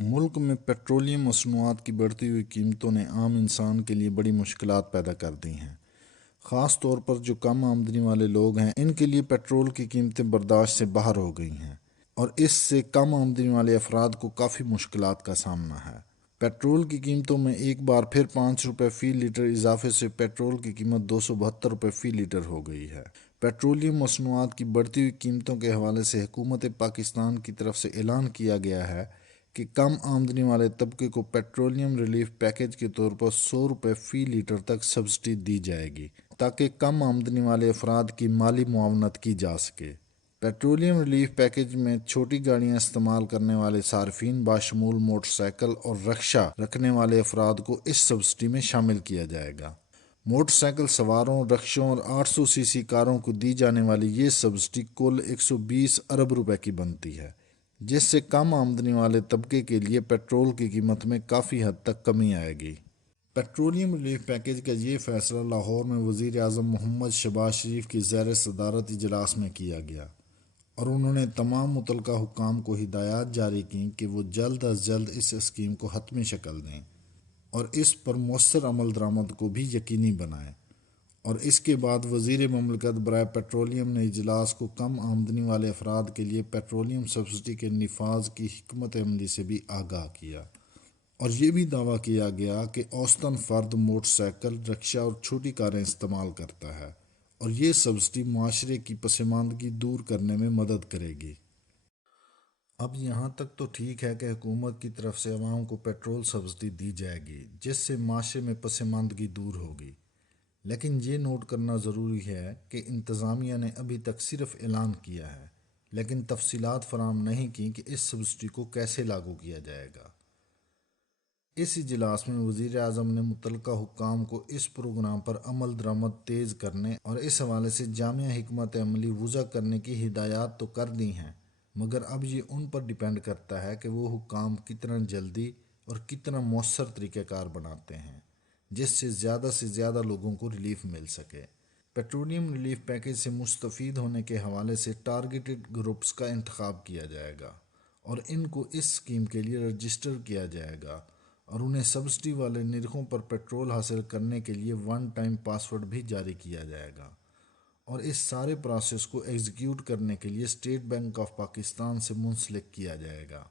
ملک میں پیٹرولیم مصنوعات کی بڑھتی ہوئی قیمتوں نے عام انسان کے لیے بڑی مشکلات پیدا کر دی ہیں۔ خاص طور پر جو کم آمدنی والے لوگ ہیں، ان کے لیے پیٹرول کی قیمتیں برداشت سے باہر ہو گئی ہیں، اور اس سے کم آمدنی والے افراد کو کافی مشکلات کا سامنا ہے۔ پیٹرول کی قیمتوں میں ایک بار پھر 5 روپے فی لیٹر اضافے سے پیٹرول کی قیمت 272 روپے فی لیٹر ہو گئی ہے۔ پیٹرولیم مصنوعات کی بڑھتی ہوئی قیمتوں کے حوالے سے حکومت پاکستان کی طرف سے اعلان کیا گیا ہے کہ کم آمدنی والے طبقے کو پیٹرولیم ریلیف پیکیج کے طور پر 100 روپے فی لیٹر تک سبسڈی دی جائے گی، تاکہ کم آمدنی والے افراد کی مالی معاونت کی جا سکے۔ پیٹرولیم ریلیف پیکیج میں چھوٹی گاڑیاں استعمال کرنے والے صارفین باشمول موٹر سائیکل اور رکشہ رکھنے والے افراد کو اس سبسڈی میں شامل کیا جائے گا۔ موٹر سائیکل سواروں، رکشوں اور 800 سی سی کاروں کو دی جانے والی یہ سبسڈی کل 120 ارب روپے کی بنتی ہے، جس سے کم آمدنی والے طبقے کے لیے پیٹرول کی قیمت میں کافی حد تک کمی آئے گی۔ پیٹرولیم ریلیف پیکیج کا یہ فیصلہ لاہور میں وزیر اعظم محمد شہباز شریف کی زیر صدارت اجلاس میں کیا گیا، اور انہوں نے تمام متعلقہ حکام کو ہدایات جاری کیں کہ وہ جلد از جلد اس اسکیم کو حتمی شکل دیں اور اس پر مؤثر عمل درآمد کو بھی یقینی بنائیں۔ اور اس کے بعد وزیر مملکت برائے پیٹرولیم نے اجلاس کو کم آمدنی والے افراد کے لیے پیٹرولیم سبسڈی کے نفاذ کی حکمت عملی سے بھی آگاہ کیا، اور یہ بھی دعویٰ کیا گیا کہ اوسطاً فرد موٹر سائیکل، رکشہ اور چھوٹی کاریں استعمال کرتا ہے، اور یہ سبسڈی معاشرے کی پسماندگی دور کرنے میں مدد کرے گی۔ اب یہاں تک تو ٹھیک ہے کہ حکومت کی طرف سے عوام کو پیٹرول سبسڈی دی جائے گی، جس سے معاشرے میں پسماندگی دور ہوگی، لیکن یہ نوٹ کرنا ضروری ہے کہ انتظامیہ نے ابھی تک صرف اعلان کیا ہے، لیکن تفصیلات فراہم نہیں کی کہ اس سبسڈی کو کیسے لاگو کیا جائے گا۔ اس اجلاس میں وزیر اعظم نے متعلقہ حکام کو اس پروگرام پر عمل درآمد تیز کرنے اور اس حوالے سے جامع حکمت عملی وضع کرنے کی ہدایات تو کر دی ہیں، مگر اب یہ ان پر ڈیپینڈ کرتا ہے کہ وہ حکام کتنا جلدی اور کتنا مؤثر طریقہ کار بناتے ہیں، جس سے زیادہ لوگوں کو ریلیف مل سکے۔ پیٹرولیم ریلیف پیکیج سے مستفید ہونے کے حوالے سے ٹارگیٹڈ گروپس کا انتخاب کیا جائے گا، اور ان کو اس اسکیم کے لیے رجسٹر کیا جائے گا، اور انہیں سبسڈی والے نرخوں پر پیٹرول حاصل کرنے کے لیے ون ٹائم پاس ورڈ بھی جاری کیا جائے گا، اور اس سارے پروسیس کو ایگزیکیوٹ کرنے کے لیے اسٹیٹ بینک آف پاکستان سے منسلک کیا جائے گا۔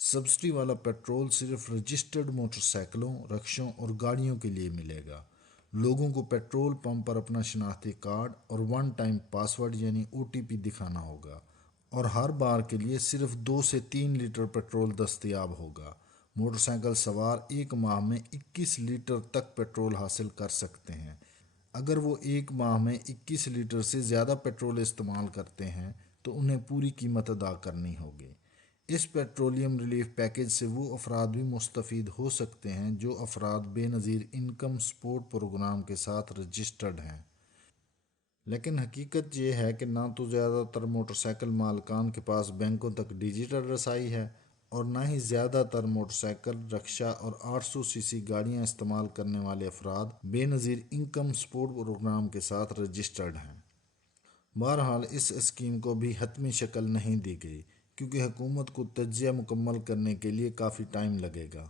سبسڈی والا پیٹرول صرف رجسٹرڈ موٹر سائیکلوں، رکشوں اور گاڑیوں کے لیے ملے گا۔ لوگوں کو پیٹرول پمپ پر اپنا شناختی کارڈ اور ون ٹائم پاس ورڈ یعنی OTP دکھانا ہوگا، اور ہر بار کے لیے صرف 2 سے 3 لیٹر پیٹرول دستیاب ہوگا۔ موٹر سائیکل سوار ایک ماہ میں 21 لیٹر تک پیٹرول حاصل کر سکتے ہیں۔ اگر وہ ایک ماہ میں 21 لیٹر سے زیادہ پیٹرول استعمال کرتے ہیں تو انہیں پوری قیمت ادا کرنی ہوگی۔ اس پیٹرولیم ریلیف پیکیج سے وہ افراد بھی مستفید ہو سکتے ہیں جو افراد بے نظیر انکم سپورٹ پروگرام کے ساتھ رجسٹرڈ ہیں۔ لیکن حقیقت یہ ہے کہ نہ تو زیادہ تر موٹر سائیکل مالکان کے پاس بینکوں تک ڈیجیٹل رسائی ہے، اور نہ ہی زیادہ تر موٹر سائیکل، رکشہ اور 800 سی سی گاڑیاں استعمال کرنے والے افراد بے نظیر انکم سپورٹ پروگرام کے ساتھ رجسٹرڈ ہیں۔ بہرحال اس اسکیم کو بھی حتمی شکل نہیں دی گئی، کیونکہ حکومت کو تجزیہ مکمل کرنے کے لیے کافی ٹائم لگے گا۔